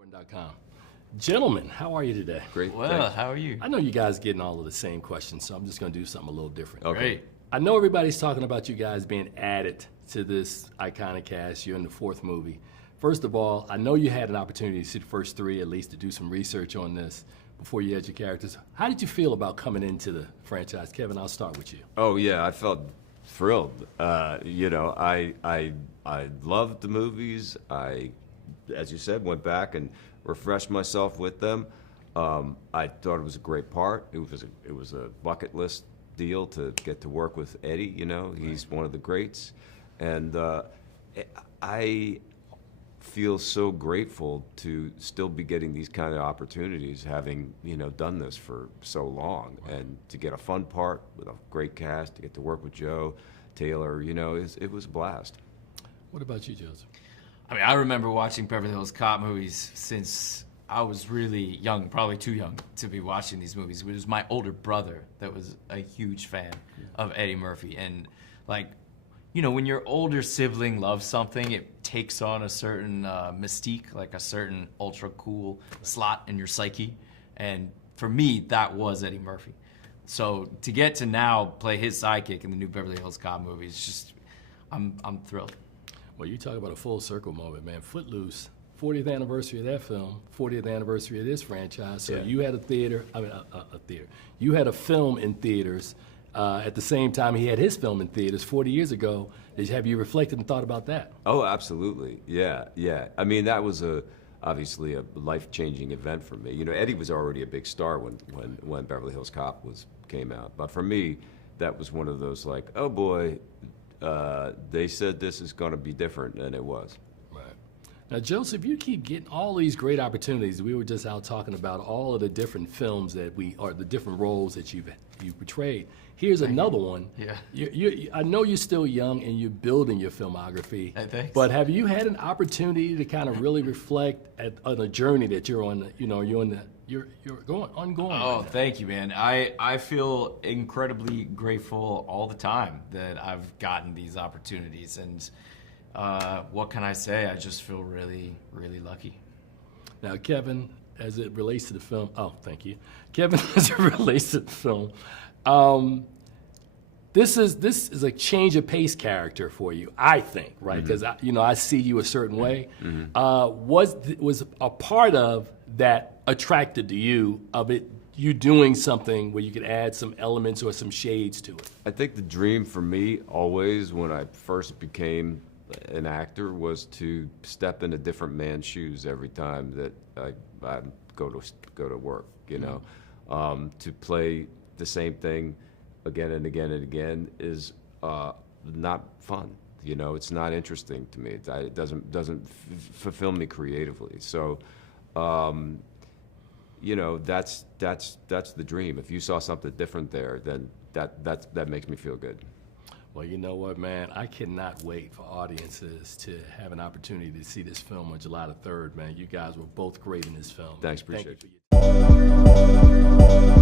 Gordon.com. Gentlemen, how are you today? Great. Well, thanks. how are you? I know you guys getting all of the same questions, so I'm just going to do something a little different. Okay. Great. I know everybody's talking about you guys being added to this iconic cast. You're in the fourth movie. First of all, I know you had an opportunity to see the first three, at least to do some research on this before you had your characters. How did you feel about coming into the franchise? Kevin, I'll start with you. Oh yeah, I felt thrilled. I loved the movies. I, as you said, went back and refreshed myself with them. I thought it was a great part. It was a bucket list deal to get to work with Eddie. You know, he's one of the greats, and I feel so grateful to still be getting these kind of opportunities, having done this for so long, and to get a fun part with a great cast, to get to work with Joe Taylor. It was a blast. What about you, Joseph? I mean, I remember watching Beverly Hills Cop movies since I was really young, probably too young to be watching these movies. It was my older brother that was a huge fan of Eddie Murphy. And when your older sibling loves something, it takes on a certain mystique, like a certain ultra cool slot in your psyche. And for me, that was Eddie Murphy. So to get to now play his sidekick in the new Beverly Hills Cop movies, just I'm thrilled. Well, you talk about a full circle moment, man. Footloose, 40th anniversary of that film, 40th anniversary of this franchise. So you had you had a film in theaters at the same time he had his film in theaters 40 years ago. Have you reflected and thought about that? Oh, absolutely. Yeah. I mean, that was obviously a life-changing event for me. Eddie was already a big star when Beverly Hills Cop came out. But for me, that was one of those like, oh boy, they said this is going to be different, and it was. Right. Now, Joseph, you keep getting all these great opportunities. We were just out talking about all of the different films the different roles that you've portrayed. Here's another one. Yeah. I know you're still young and you're building your filmography. Thanks. But have you had an opportunity to kind of really reflect on a journey that you're on? You're going ongoing. Oh, right now? thank you, man. I feel incredibly grateful all the time that I've gotten these opportunities. And what can I say? I just feel really, really lucky. Now, Kevin, as it relates to the film, thank you. Kevin, as it relates to the film, this is a change of pace character for you, I think, right? Because I see you a certain way. Was a part of that attracted to you of it? You doing something where you could add some elements or some shades to it? I think the dream for me always, when I first became an actor, was to step in a different man's shoes every time that I go to work. To play the same thing again and again and again is not fun. It's not interesting to me. It doesn't fulfill me creatively. So, that's the dream. If you saw something different there, then that makes me feel good. Well, you know what, man? I cannot wait for audiences to have an opportunity to see this film on July the 3rd, man. You guys were both great in this film. Thanks, appreciate it. Thank you for your